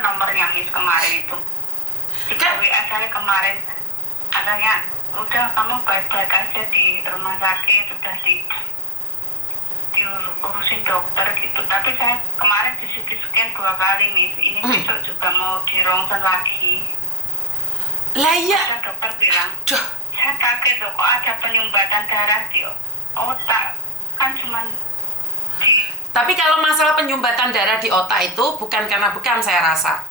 nomornya Miss kemarin itu. Di WA saya kemarin katanya udah kamu baik-baik aja di rumah sakit, sudah diurusin dokter gitu. Tapi saya kemarin di CT scan 2 kali Miss. Ini besok juga mau di ronsen lagi. Lah iya. Dokter bilang, saya kaget loh kok ada penyumbatan darah di otak, kan cuma di. Tapi kalau masalah penyumbatan darah di otak itu bukan karena bekam saya rasa.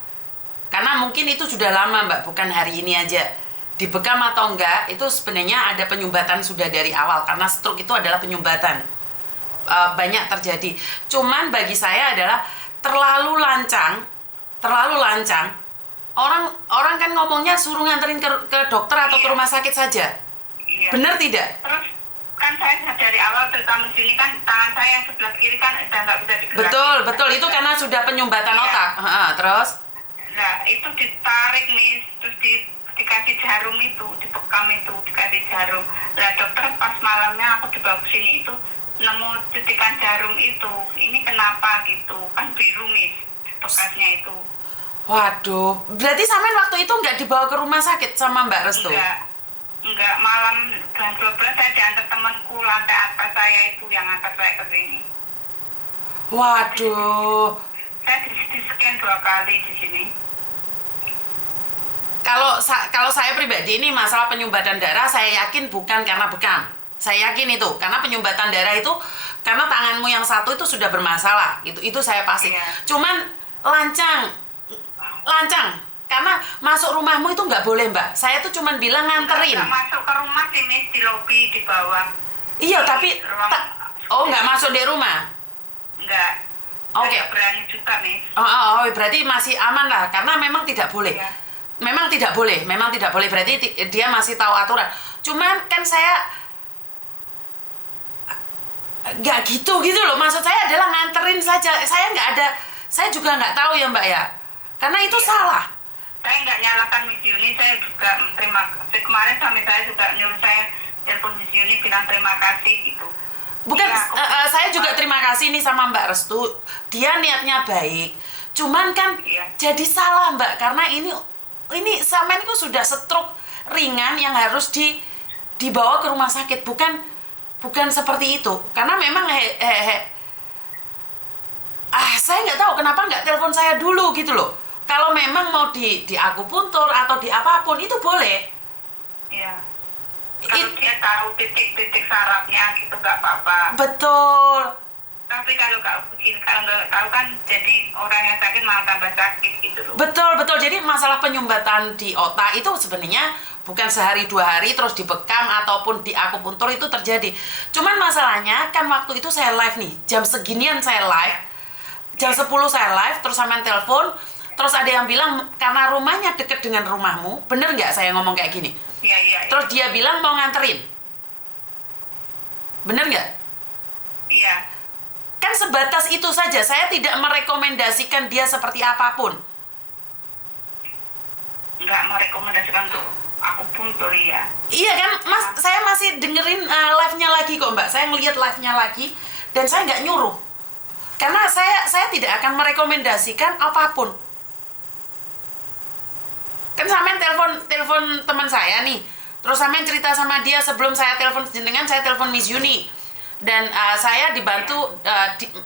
Karena mungkin itu sudah lama Mbak, bukan hari ini aja. Dibekam atau enggak, itu sebenarnya ada penyumbatan sudah dari awal. Karena stroke itu adalah penyumbatan. Banyak terjadi. Cuman bagi saya adalah terlalu lancang. Orang kan ngomongnya suruh nganterin ke dokter atau ke rumah sakit saja. Iya. Benar tidak? Terus kan saya dari awal terutama sini kan tangan saya yang sebelah kiri kan udah nggak bisa digerakin. Betul. Itu karena sudah penyumbatan otak. Terus? Nah, itu ditarik Miss, terus dikasih jarum itu, dibekam itu, dikasih jarum. Nah, dokter pas malamnya aku dibawa ke sini itu nemu titikan jarum itu. Ini kenapa gitu? Kan biru Miss, bekasnya itu. Waduh, berarti sampean waktu itu nggak dibawa ke rumah sakit sama Mbak Restu? Enggak, malam jam 12 saya diantar temanku lantai atas saya itu yang antar saya ke sini. Waduh. Saya di scan 2 kali di sini. Kalau saya pribadi ini masalah penyumbatan darah saya yakin bukan karena bekam. Saya yakin itu karena penyumbatan darah itu karena tanganmu yang satu itu sudah bermasalah. Itu saya pasti. Iya. Cuman lancang. Karena masuk rumahmu itu nggak boleh Mbak. Saya tuh cuman bilang nganterin. Nggak masuk ke rumah sih Miss, di lobi di bawah. Iya tapi nggak masuk di rumah. Enggak. Oke. Nggak berani juga Miss. Oh, berarti masih aman lah karena memang tidak boleh. Iya. Memang tidak boleh berarti dia masih tahu aturan. Cuman kan saya nggak gitu loh. Maksud saya adalah nganterin saja. Saya juga nggak tahu ya Mbak ya. Karena itu salah. Saya nggak nyalakan Miss Yuni, saya juga terima kasih. Kemarin suami saya juga nyuruh saya telepon Miss Yuni bilang terima kasih gitu. Bukan, saya juga terima kasih nih sama Mbak Restu. Dia niatnya baik. Cuman kan jadi salah Mbak karena ini sampean itu sudah stroke ringan yang harus dibawa ke rumah sakit, bukan seperti itu. Karena memang saya nggak tahu kenapa nggak telepon saya dulu gitu loh. Kalau memang mau di akupuntur atau di apapun itu boleh. Iya. Kalau dia tahu titik-titik sarafnya gitu nggak apa-apa. Betul. Tapi kalau nggak tahu kan jadi orang yang sakit malah tambah sakit gitu loh. Betul. Jadi masalah penyumbatan di otak itu sebenarnya bukan sehari 2 hari terus dibekam ataupun di akupuntur itu terjadi. Cuman masalahnya kan waktu itu saya live nih, jam seginian saya live. Jam 10 saya live, terus sampean telepon, terus ada yang bilang karena rumahnya deket dengan rumahmu, bener nggak saya ngomong kayak gini? Iya. Terus dia bilang mau nganterin, bener nggak? Iya. Kan sebatas itu saja, saya tidak merekomendasikan dia seperti apapun. Nggak merekomendasikan untuk akupuntur ya. Iya kan, Mas, saya masih dengerin live-nya lagi kok Mbak, saya ngelihat live-nya lagi, dan saya nggak nyuruh. Karena saya tidak akan merekomendasikan apapun. Kan sampean telepon teman saya nih. Terus sampean cerita sama dia sebelum saya telepon jenengan, saya telepon Miss Yuni. Dan saya dibantu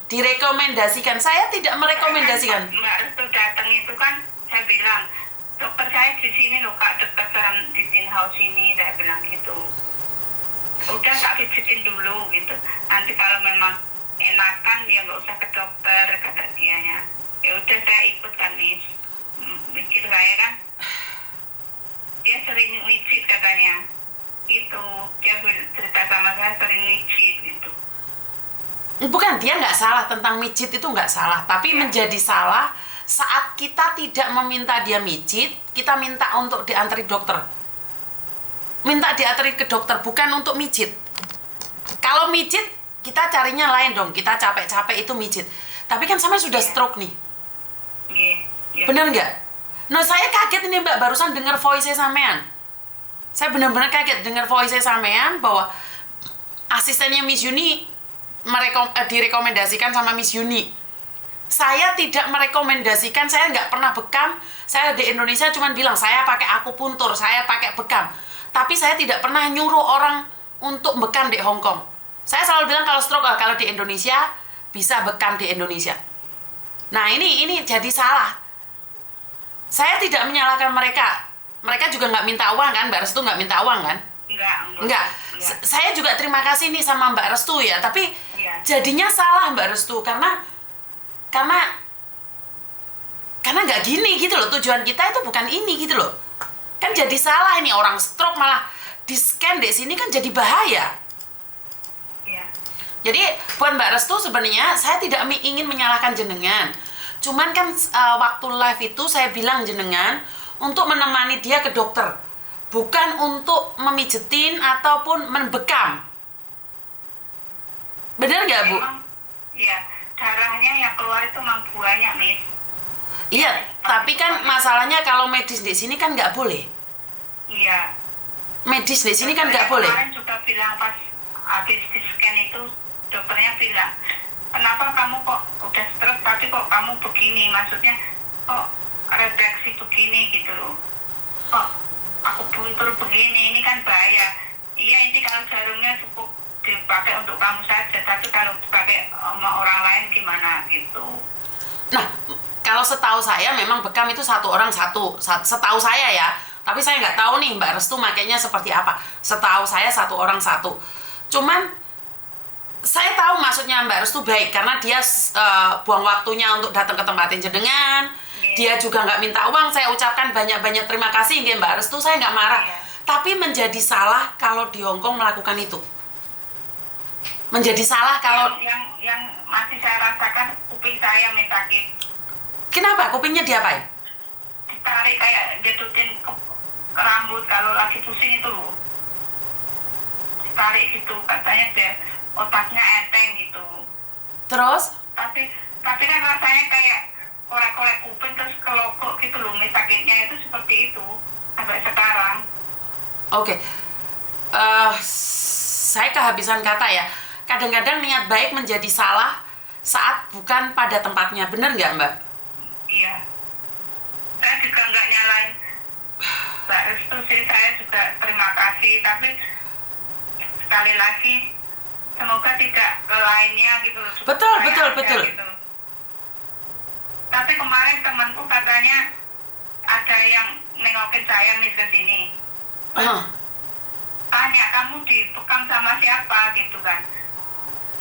direkomendasikan. Saya tidak merekomendasikan. Mbak itu datang itu kan saya bilang, dokter saya di sini loh Kak, dekat di Tin House ini, saya bilang gitu. Udah tak pijitin dulu gitu. Nanti kalau memang enakan ya nggak usah ke dokter kata dianya. Ya udah saya ikut kan Miss. Mikir saya kan dia sering mijit katanya gitu, dia cerita sama saya sering mijit gitu. Bukan, dia nggak salah tentang mijit, itu nggak salah, tapi menjadi salah saat kita tidak meminta dia mijit, kita minta untuk diantri dokter, minta diantri ke dokter, bukan untuk mijit. Kalau mijit kita carinya lain dong, kita capek-capek itu mijit. Tapi kan sama sudah stroke nih. Iya. Bener nggak? Nah saya kaget ini Mbak, barusan dengar voice sampean. Saya benar-benar kaget dengar voice sampean bahwa asistennya Miss Yuni direkomendasikan sama Miss Yuni. saya tidak merekomendasikan, saya nggak pernah bekam. Saya di Indonesia cuma bilang saya pakai akupuntur, saya pakai bekam. Tapi saya tidak pernah nyuruh orang untuk bekam di Hong Kong. Saya selalu bilang kalau stroke, kalau di Indonesia bisa bekam di Indonesia. Nah ini jadi salah. Saya tidak menyalahkan mereka. Mereka juga nggak minta uang kan, Mbak Restu nggak minta uang kan? Enggak. Saya juga terima kasih nih sama Mbak Restu ya, tapi jadinya salah Mbak Restu karena nggak gini gitu loh, tujuan kita itu bukan ini gitu loh. Kan jadi salah ini, orang stroke malah di scan di sini kan jadi bahaya. Jadi buat Mbak Restu sebenarnya saya tidak ingin menyalahkan jenengan. Cuman kan waktu live itu saya bilang jenengan untuk menemani dia ke dokter. Bukan untuk memijetin ataupun membekam. Benar nggak, Bu? Iya, darahnya yang keluar itu memang banyak, Miss. Iya, tapi kan masalahnya kalau medis di sini kan nggak boleh. Iya. Medis di sini kan nggak boleh. Kemarin juga bilang pas habis di scan itu, dokternya bilang, kenapa kamu kok udah stroke tapi kok kamu begini? Maksudnya kok refleksi begini gitu loh. Kok aku buntur begini, ini kan bahaya. Iya, ini kalau jarumnya cukup dipakai untuk kamu saja, tapi kalau dipakai sama orang lain gimana gitu. Nah, kalau setahu saya memang bekam itu satu orang satu, setahu saya ya. Tapi saya nggak tahu nih Mbak Restu makainya seperti apa. Setahu saya satu orang satu. Cuman saya tahu maksudnya Mbak Restu baik karena dia buang waktunya untuk datang ke tempatin jenengan. Dia juga nggak minta uang. Saya ucapkan banyak-banyak terima kasih nggih Mbak Restu, saya nggak marah. Tapi menjadi salah kalau di Hong Kong melakukan itu. Menjadi salah kalau yang masih saya rasakan kuping saya sakit. Kenapa? Kupingnya diapain? Ditarik kayak jatuhin ke rambut kalau lagi pusing itu loh. Ditarik gitu, katanya biar otaknya enteng gitu. Terus? Tapi kan rasanya kayak korek-korek kuping terus kelokok gitu loh, sakitnya itu seperti itu sampai sekarang. Oke. Saya kehabisan kata ya. Kadang-kadang niat baik menjadi salah saat bukan pada tempatnya. Benar nggak Mbak? Iya. Saya juga nggak nyalain Mbak Restu sih, saya juga terima kasih. Tapi sekali lagi semoga tidak ke lainnya gitu loh. Betul. Gitu. Tapi kemarin temanku katanya ada yang nengokin saya nih ke sini. Tanya, kamu dibekam sama siapa gitu kan?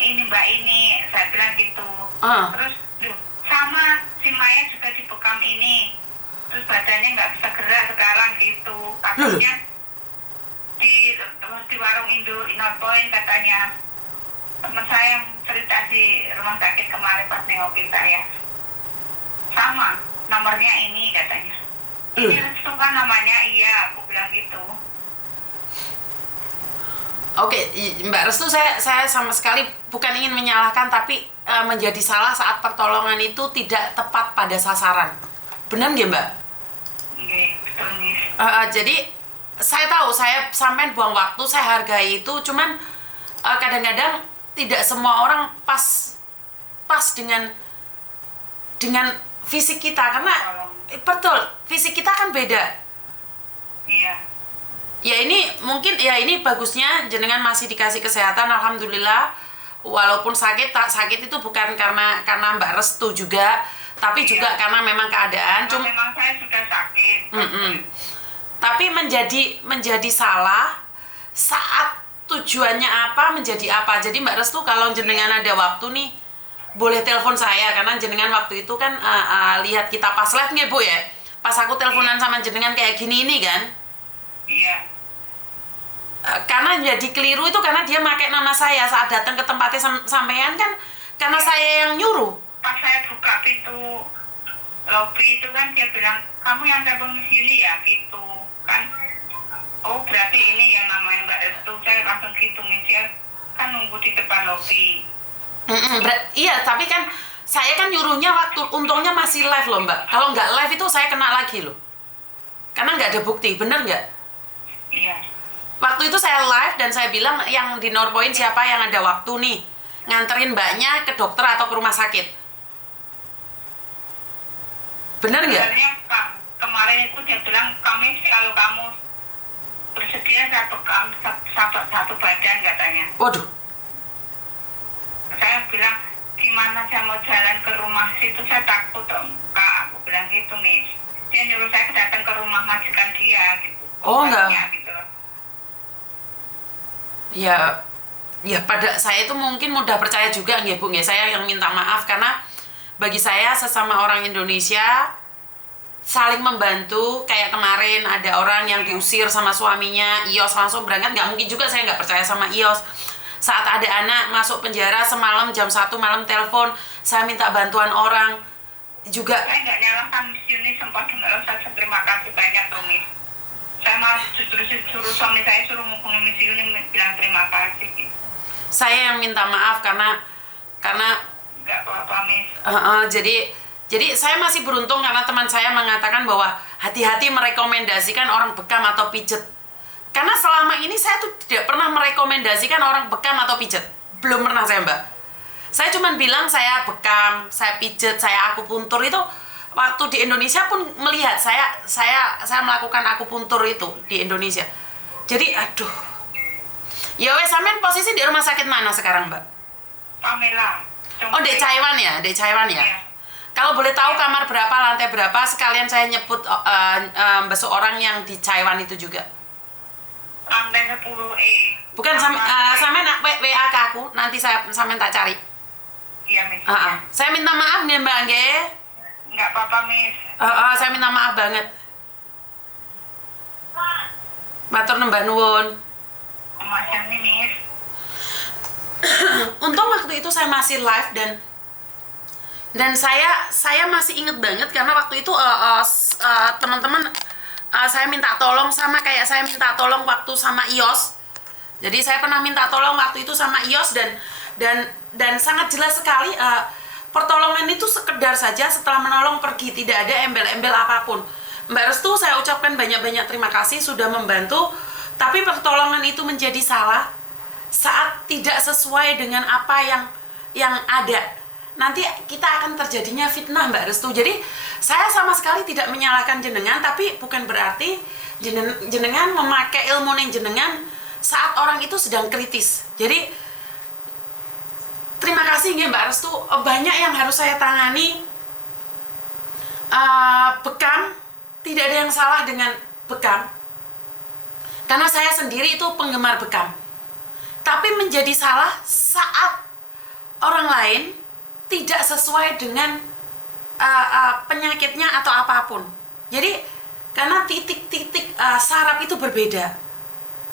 Ini Mbak ini, saya bilang gitu. Terus sama si Maya juga dibekam ini. Terus badannya nggak bisa gerak sekarang gitu. Katanya di warung North Point katanya. Teman saya yang cerita di rumah sakit kemarin pas nengokin saya. Sama, nomornya ini katanya. Ini Restu kan namanya, iya, aku bilang gitu. Oke, Mbak Restu, saya sama sekali bukan ingin menyalahkan, tapi menjadi salah saat pertolongan itu tidak tepat pada sasaran. Benar nggak Mbak? Iya, betul nih. Jadi saya tahu, saya sampai buang waktu, saya hargai itu, cuman kadang-kadang tidak semua orang pas dengan fisik kita, karena betul fisik kita kan beda. Iya. Ya ini mungkin ya ini bagusnya jenengan masih dikasih kesehatan, alhamdulillah. Walaupun sakit itu bukan karena Mbak Restu juga, tapi juga karena memang keadaan. Memang saya sudah sakit. Tapi menjadi salah saat tujuannya apa menjadi apa. Jadi Mbak Restu kalau jenengan ada waktu nih boleh telepon saya, karena jenengan waktu itu kan lihat kita pas live nggih Bu ya. Pas aku teleponan sama jenengan kayak gini ini kan. Iya. Karena jadi keliru itu karena dia pakai nama saya saat datang ke tempatnya sampean kan, karena saya yang nyuruh. Pas saya buka pintu lobby itu kan dia bilang, kamu yang telepon di sini ya gitu kan. Oh berarti ini yang namanya Mbak Restu. Saya langsung gitu, Michelle kan nunggu di depan lobby. Iya, tapi kan saya kan nyuruhnya waktu untungnya masih live loh Mbak. Kalau nggak live itu saya kena lagi loh, karena nggak ada bukti. Bener nggak? Iya. Waktu itu saya live dan saya bilang yang di North Point siapa yang ada waktu nih nganterin mbaknya ke dokter atau ke rumah sakit. Benar nggak? Sebenarnya kemarin itu dia bilang kami kalau kamu bersedia satu badan katanya. Waduh. Saya bilang gimana saya mau jalan ke rumah situ, saya takut dong Kak, aku bilang gitu Miss. Dia nyuruh saya datang ke rumah majikan dia gitu. Oh enggak. Gitu. Ya pada saya itu mungkin mudah percaya juga nggih Bu nggih. Saya yang minta maaf karena bagi saya sesama orang Indonesia saling membantu. Kayak kemarin ada orang yang diusir sama suaminya, Ios langsung berangkat, nggak mungkin juga saya nggak percaya sama Ios. Saat ada anak masuk penjara semalam jam 1 malam telepon, saya minta bantuan orang juga. Saya nggak nyalahkan Miss Yuni, sempat dengar saya terima kasih banyak loh Miss. Saya malah justru suruh suami saya suruh menghubungi Miss Yuni bilang terima kasih gitu. Saya yang minta maaf karena Nggak apa-apa Miss. Jadi saya masih beruntung karena teman saya mengatakan bahwa hati-hati merekomendasikan orang bekam atau pijet. Karena selama ini saya tuh tidak pernah merekomendasikan orang bekam atau pijet. Belum pernah saya Mbak. Saya cuma bilang saya bekam, saya pijet, saya akupuntur itu waktu di Indonesia pun melihat saya melakukan akupuntur itu di Indonesia. Jadi aduh. Ya wes sampean posisi di rumah sakit mana sekarang Mbak? Pamela. Oh, di Taiwan ya, di Taiwan ya. Iya. Kalau boleh tahu kamar berapa, lantai berapa, sekalian saya nyebut besok orang yang di Taiwan itu juga. Lantai 10E. Bukan sampean WA ke aku, nanti sampean tak cari. Iya Miss. Saya minta maaf nih Mbak nggih. Nggak apa-apa Miss. Saya minta maaf banget. Matur nembah nuwun. Mas Yani Miss. Untung waktu itu saya masih live dan saya masih inget banget karena waktu itu teman-teman saya minta tolong sama kayak saya minta tolong waktu sama Ios. Jadi saya pernah minta tolong waktu itu sama Ios dan sangat jelas sekali pertolongan itu sekedar saja setelah menolong pergi, tidak ada embel-embel apapun. Mbak Restu, saya ucapkan banyak-banyak terima kasih sudah membantu, tapi pertolongan itu menjadi salah saat tidak sesuai dengan apa yang ada. Nanti kita akan terjadinya fitnah Mbak Restu. Jadi saya sama sekali tidak menyalahkan jenengan, tapi bukan berarti jenengan memakai ilmu jenengan saat orang itu sedang kritis. Jadi terima kasih nggih Mbak Restu. Banyak yang harus saya tangani. Bekam, tidak ada yang salah dengan bekam. Karena saya sendiri itu penggemar bekam. Tapi menjadi salah saat orang lain tidak sesuai dengan penyakitnya atau apapun. Jadi karena titik-titik saraf itu berbeda.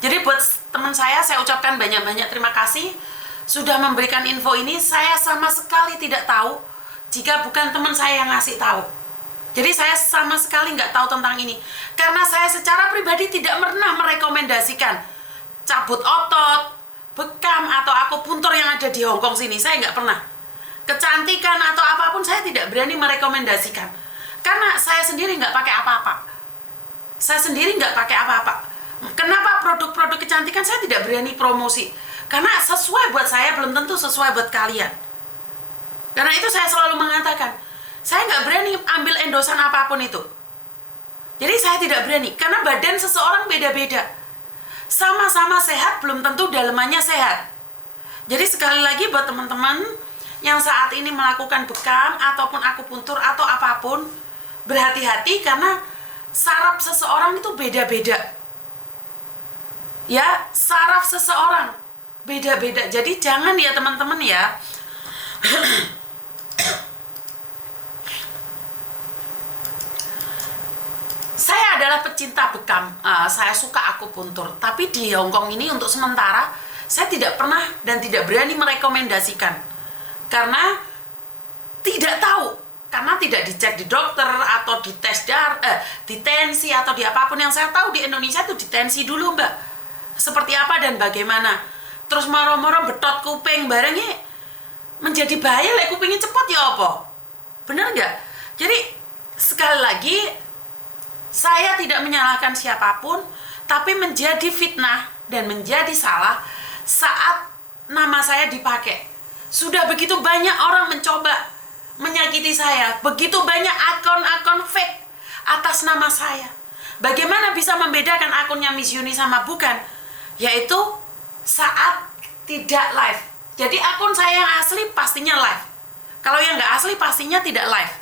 Jadi buat teman saya ucapkan banyak-banyak terima kasih sudah memberikan info ini. Saya sama sekali tidak tahu jika bukan teman saya yang ngasih tahu. Jadi saya sama sekali nggak tahu tentang ini. Karena saya secara pribadi tidak pernah merekomendasikan cabut otot, bekam atau akupuntur yang ada di Hongkong sini. Saya nggak pernah. Kecantikan atau apapun saya tidak berani merekomendasikan. Karena saya sendiri nggak pakai apa-apa. Saya sendiri nggak pakai apa-apa. Kenapa produk-produk kecantikan saya tidak berani promosi? Karena sesuai buat saya belum tentu sesuai buat kalian. Karena itu saya selalu mengatakan, saya nggak berani ambil endosan apapun itu. Jadi saya tidak berani, karena badan seseorang beda-beda. Sama-sama sehat belum tentu dalemannya sehat. Jadi sekali lagi buat teman-teman yang saat ini melakukan bekam ataupun akupuntur atau apapun, berhati-hati karena saraf seseorang itu beda-beda. Ya, saraf seseorang beda-beda. Jadi jangan ya teman-teman ya. Saya adalah pecinta bekam. Saya suka akupuntur. Tapi di Hongkong ini untuk sementara saya tidak pernah dan tidak berani merekomendasikan. Karena tidak tahu, karena tidak dicek di dokter atau dites di tensi atau di apapun. Yang saya tahu di Indonesia itu di tensi dulu Mbak, seperti apa dan bagaimana. Terus moro-moro betot kuping barengnya menjadi bahaya, lek kupingnya cepot ya apa? Bener nggak? Jadi sekali lagi saya tidak menyalahkan siapapun, tapi menjadi fitnah dan menjadi salah saat nama saya dipakai. Sudah begitu banyak orang mencoba menyakiti saya. Begitu banyak akun-akun fake atas nama saya. Bagaimana bisa membedakan akunnya Miss Yuni sama bukan? Yaitu saat tidak live. Jadi akun saya yang asli pastinya live. Kalau yang nggak asli pastinya tidak live.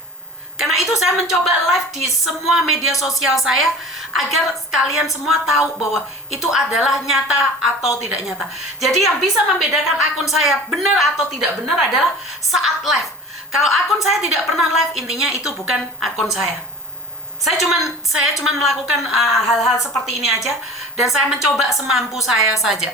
Karena itu saya mencoba live di semua media sosial saya agar kalian semua tahu bahwa itu adalah nyata atau tidak nyata. Jadi yang bisa membedakan akun saya benar atau tidak benar adalah saat live. Kalau akun saya tidak pernah live, intinya itu bukan akun saya. Saya cuman melakukan hal-hal seperti ini aja, dan saya mencoba semampu saya saja.